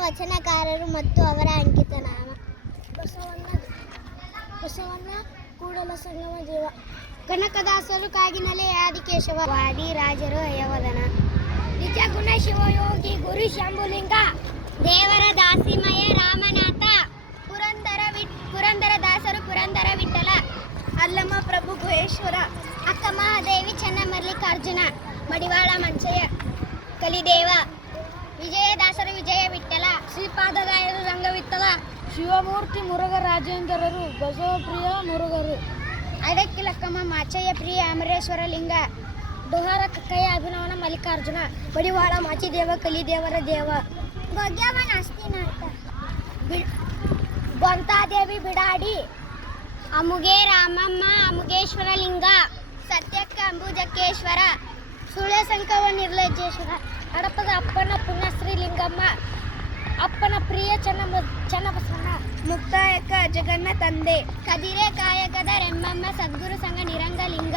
ವಚನಕಾರರು ಮತ್ತು ಅವರ ಅಂಕಿತ ನಾಮ. ಬಸವಣ್ಣ ಕೂಡಲ ಸಂಗಮ ದೇವ. ಕನಕದಾಸರು ಕಾಗಿನಲೆ ಆದಿಕೇಶವ. ವಾದಿರಾಜರು ಅಯವದನ. ನಿಜ ಗುಣ ಶಿವಯೋಗಿ ಗುರು ಶಂಭುಲಿಂಗ. ದೇವರ ದಾಸಿಮಯ ರಾಮನಾಥ. ಪುರಂದರ ದಾಸರು ಪುರಂದರ ವಿಠಲ. ಅಲ್ಲಮ ಪ್ರಭು ಗುಹೇಶ್ವರ. ಅಕ್ಕ ಮಹಾದೇವಿ ಚೆನ್ನ ಮಲ್ಲಿಕಾರ್ಜುನ. ಮಡಿವಾಳ ಮಂಚಯ್ಯ ಕಲಿದೇವ. ವಿಜಯದಾಸರು ವಿಜಯ ವಿಠಲ. ಶ್ರೀಪಾದರಾಯರು ರಂಗವಿಠಲ. ಶಿವಮೂರ್ತಿ ಮುರುಘ ರಾಜೇಂದ್ರರು. ಬಸವಪ್ರಿಯ ಮುರುಘರು. ಐದಕ್ಕಿ ಲಕ್ಕಮ್ಮ ಮಾಚಯ್ಯ ಪ್ರಿಯ ಅಮರೇಶ್ವರ ಲಿಂಗ. ಡೋಹರ ಕಕ್ಕಯ್ಯ ಅಭಿನವನ ಮಲ್ಲಿಕಾರ್ಜುನ. ಮಡಿವಾಳ ಮಾಚಿದೇವ ಕಲಿದೇವರ ದೇವ. ಭಗ್ಯವ ನಾಸ್ತಿನಾಥ. ಗೊಂತಾದೇವಿ ಬಿಡಾಡಿ. ಅಮುಗೆ ರಾಮಮ್ಮ ಅಮುಗೇಶ್ವರ ಲಿಂಗ. ಸತ್ಯಕ್ಕ ಅಂಬುಜಕ್ಕೇಶ್ವರ. ಸುಳ್ಯ ಸಂಕವ ನಿರ್ಲಜ್ಜೇಶ್ವರ. ಹಡಪದ ಅಪ್ಪನ ಪುಣ್ಯಶ್ರೀ ಲಿಂಗಮ್ಮ. ಅಪ್ಪನ ಪ್ರಿಯ ಚನ್ನಬಸವಣ್ಣ. ಮುಕ್ತಾಯಕ ಜಗನ್ನ ತಂದೆ. ಕದಿರೆ ಕಾಯಕದ ರೆಮ್ಮಮ್ಮ ಸದ್ಗುರು ಸಂಘ ನಿರಂಗಲಿಂಗ.